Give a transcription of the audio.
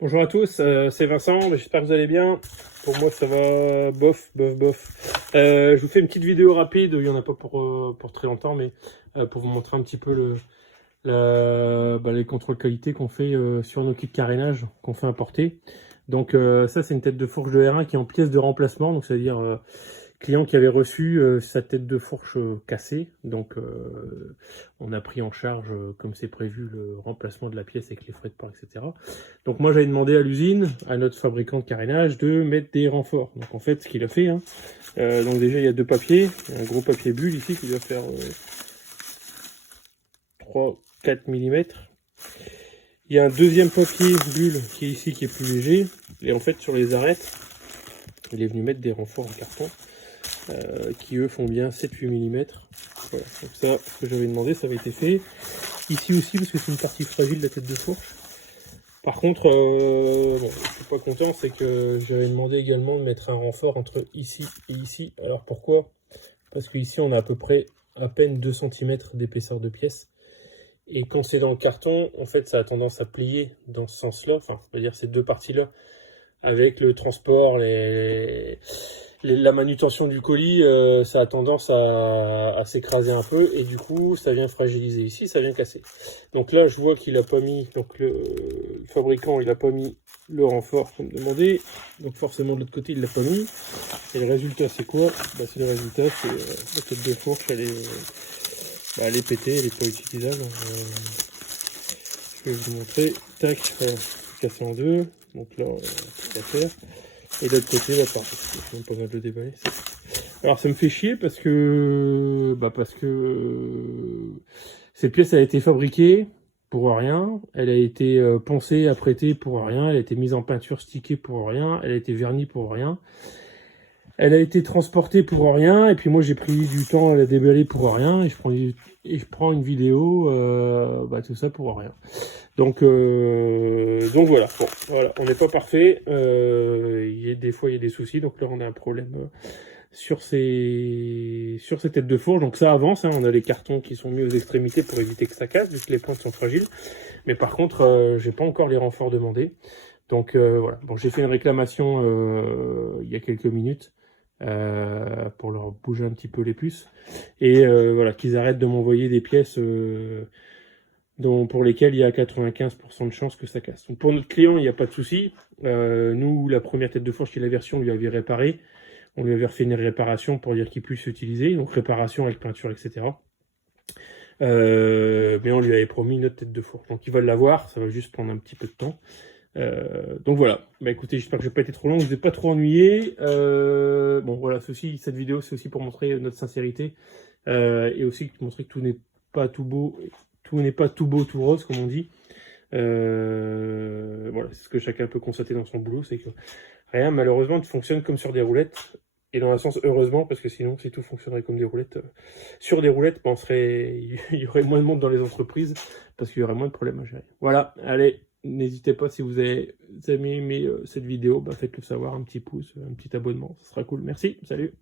Bonjour à tous, c'est Vincent, j'espère que vous allez bien. Pour moi ça va bof. Je vous fais une petite vidéo rapide, il n'y en a pas pour très longtemps, mais pour vous montrer un petit peu les contrôles qualité qu'on fait sur nos kits de carénage qu'on fait importer. Donc ça c'est une tête de fourche de R1 qui est en pièce de remplacement, donc c'est-à-dire client qui avait reçu sa tête de fourche cassée, donc on a pris en charge, comme c'est prévu, le remplacement de la pièce avec les frais de port, etc. Donc moi j'avais demandé à l'usine, à notre fabricant de carénage, de mettre des renforts. Donc en fait ce qu'il a fait, donc déjà il y a deux papiers, un gros papier bulle ici qui doit faire 3-4 mm. Il y a un deuxième papier bulle qui est ici, qui est plus léger, et en fait sur les arêtes, il est venu mettre des renforts en carton. Qui eux font bien 7-8 mm. Voilà, donc ça, ce que j'avais demandé, ça avait été fait. Ici aussi, parce que c'est une partie fragile de la tête de fourche. Par contre, bon, je suis pas content, c'est que j'avais demandé également de mettre un renfort entre ici et ici. Alors pourquoi? Parce qu'ici, on a à peu près à peine 2 cm d'épaisseur de pièce. Et quand c'est dans le carton, en fait, ça a tendance à plier dans ce sens-là. Enfin, c'est-à-dire ces deux parties-là, avec le transport, la manutention du colis, ça a tendance à s'écraser un peu et du coup ça vient fragiliser ici, ça vient casser. Donc là je vois qu'il a pas mis, donc le fabricant il a pas mis le renfort comme demandé, donc forcément de l'autre côté il l'a pas mis. Et le résultat c'est quoi? C'est le résultat, c'est la tête de fourche, elle est pétée, elle est pas utilisable. Je vais vous montrer, tac, cassé en deux, donc là tout à faire. Et de l'autre côté, là, pareil, je vais pas mal le déballer. Alors ça me fait chier parce que cette pièce a été fabriquée pour rien, elle a été poncée, apprêtée pour rien, elle a été mise en peinture stickée pour rien, elle a été vernie pour rien, elle a été transportée pour rien, et puis moi j'ai pris du temps à la déballer pour rien, et je prends une vidéo, tout ça pour rien. Donc voilà, bon, voilà, on n'est pas parfait, des fois il y a des soucis, donc là on a un problème sur ces têtes de fourche, donc ça avance, on a les cartons qui sont mis aux extrémités pour éviter que ça casse, vu que les pointes sont fragiles, mais par contre j'ai pas encore les renforts demandés, donc voilà, bon j'ai fait une réclamation il y a quelques minutes, pour leur bouger un petit peu les puces, et voilà, qu'ils arrêtent de m'envoyer des pièces pour lesquels il y a 95% de chances que ça casse. Donc pour notre client, il n'y a pas de souci. Nous, la première tête de fourche qu'il avait reçue, on lui avait réparé. On lui avait refait une réparation pour dire qu'il puisse l'utiliser. Donc réparation avec peinture, etc. Mais on lui avait promis une autre tête de fourche. Donc il va l'avoir, ça va juste prendre un petit peu de temps. Donc voilà, écoutez, j'espère que je n'ai pas été trop long, je ne vous ai pas trop ennuyé. Bon voilà, cette vidéo c'est aussi pour montrer notre sincérité, et aussi montrer que tout n'est pas tout beau, tout rose comme on dit. Voilà, c'est ce que chacun peut constater dans son boulot, c'est que rien malheureusement ne fonctionne comme sur des roulettes, et dans un sens heureusement, parce que sinon si tout fonctionnerait comme des roulettes, sur des roulettes, il y aurait moins de monde dans les entreprises, parce qu'il y aurait moins de problèmes à gérer. Voilà, allez, n'hésitez pas, si vous avez aimé cette vidéo, faites-le savoir, un petit pouce, un petit abonnement, ça sera cool. Merci, salut.